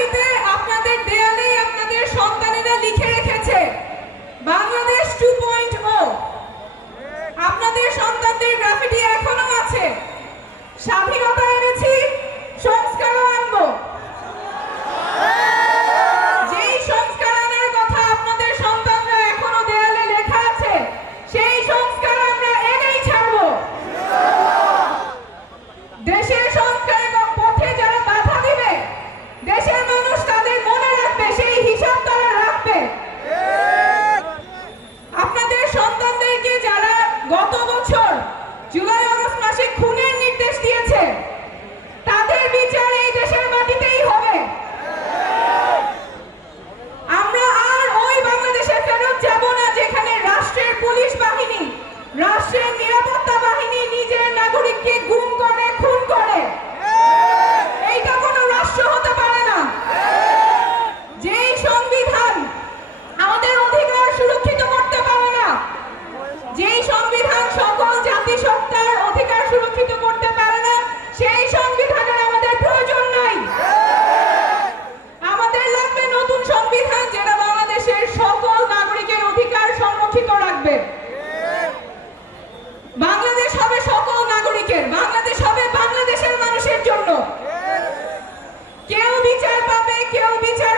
গ্রাফিতে আপনাদের দেয়ালে আপনাদের সন্তানেরা লিখে রেখেছে বাংলাদেশ 2.0। আপনাদের সন্তানদের গ্রাফিটি এখনো আছে, স্বাধীনতা এনেছি, সংস্কারও আনবো। যেই সংস্কার আনার কথা আপনাদের সন্তানরা এখনো দেয়ালে লেখা আছে, সেই সংস্কার আমরা এনেই ছাড়বো। দেশের সংস্কারের পথে যারা বাধা দিবে, দেশের মানুষ তাদের মনে রাখবে, সেই হিসাব তারা রাখবে। আপনাদের সন্তানদেরকে যারা গত বছর জুলাই আগস্ট মাসে খুনের নির্দেশ দিয়েছে, তাদের বিচার এই দেশের মাটিতেই হবে। আমরা আর ওই বাংলাদেশে ফেরত যাব না যেখানে রাষ্ট্রের পুলিশ বাহিনী, রাষ্ট্রের নিরাপত্তা বাহিনী নিজের নাগরিককে গুম করে, খুন করে। এইটা কোনো রাষ্ট্র হতে পারে না। যেই সংবিধান আমাদের অধিকার সুরক্ষিত করতে পারে না, যেই সংবিধান সকল জাতিসত্তার অধিকার সুরক্ষিত করতে পারে না, সেই সংবিধানের আমাদের প্রয়োজন নাই। আমাদের লাগবে নতুন সংবিধান যেটা বাংলাদেশের সকল নাগরিকের অধিকার সংরক্ষিত রাখবে। বাংলাদেশ হবে সকল নাগরিকের, বাংলাদেশ হবে বাংলাদেশের মানুষের জন্য। কেউ বিচার পাবে, কেউ বিচার